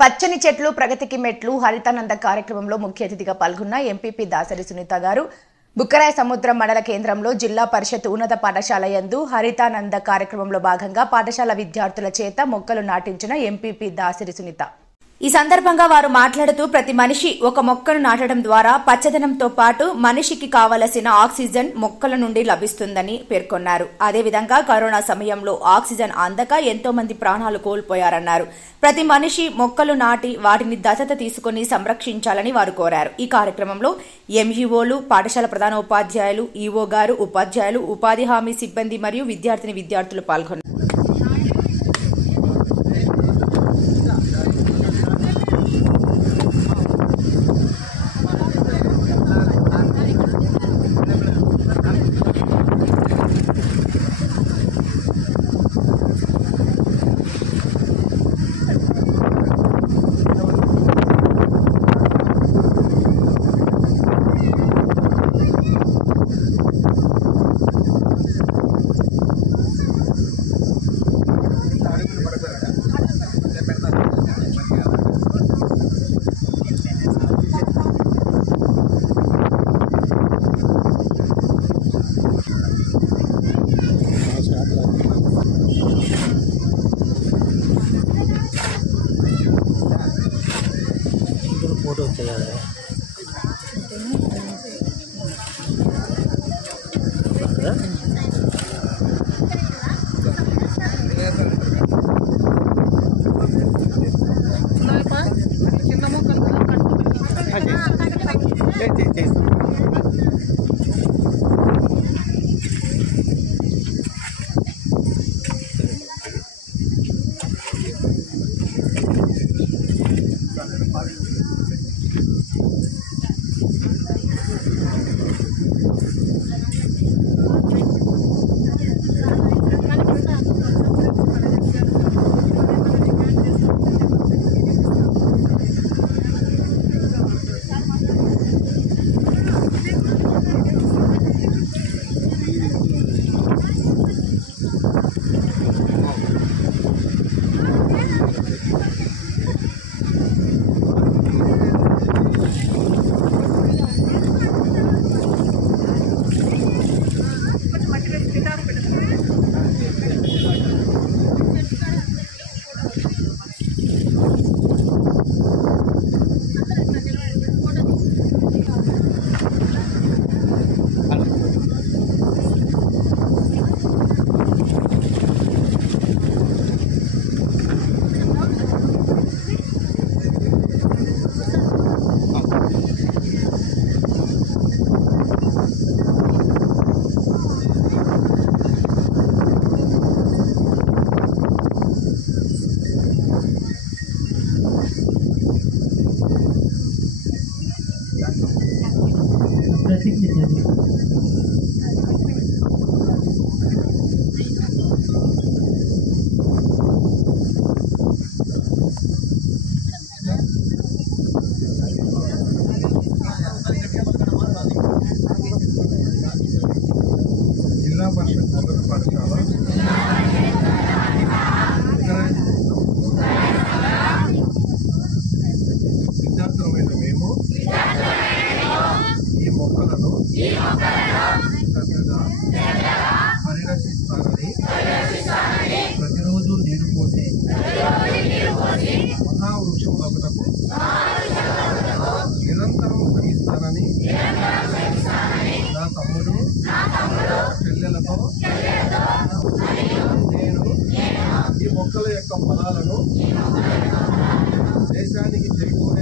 పచ్చని చెట్లు ప్రగతికి మెట్లు హరితానంద కార్యక్రమంలో ముఖ్య అతిథిగా పాల్గొన్న ఎంపీపీ దాసరి సునీత గారు బుక్కరాయ సముద్రం మండల కేంద్రంలో జిల్లా పరిషత్ ఉన్నత పాఠశాల యందు హరితానంద కార్యక్రమంలో భాగంగా పాఠశాల విద్యార్థుల చేత మొక్కలు నాటించిన ఎంపీపీ దాసరి సునీత ఈ సందర్భంగా వారు మాట్లాడుతూ ప్రతి మనిషి ఒక మొక్కను నాటడం ద్వారా పచ్చదనంతో పాటు మనిషికి కావలసిన ఆక్సిజన్ మొక్కల నుండి లభిస్తుందని పేర్కొన్నారు. అదేవిధంగా కరోనా సమయంలో ఆక్సిజన్ అందక ఎంతో మంది ప్రాణాలు కోల్పోయారన్నారు. ప్రతి మనిషి మొక్కలు నాటి వాటిని దత్తత తీసుకుని సంరక్షించాలని వారు కోరారు. ఈ కార్యక్రమంలో ఎంఈఓలు, పాఠశాల ప్రధానోపాధ్యాయులు, ఈఓ గారు, ఉపాధ్యాయులు, ఉపాధి హామీ సిబ్బంది మరియు విద్యార్థులు పాల్గొన్నారు. फोटो तैयार है जिला परिषद ఉన్నత పాఠశాల విద్యార్థులమైన మేము ఈ మొక్కలను పరిరక్షిస్తానని ప్రతిరోజు నీరు పోసి మహావృక్షములకు నిరంతరం శ్రమిస్తానని నా తమ్ముడు చెల్లెలతో నేను ఈ మొక్కల యొక్క ఫలాలను దేశానికి చేకూరే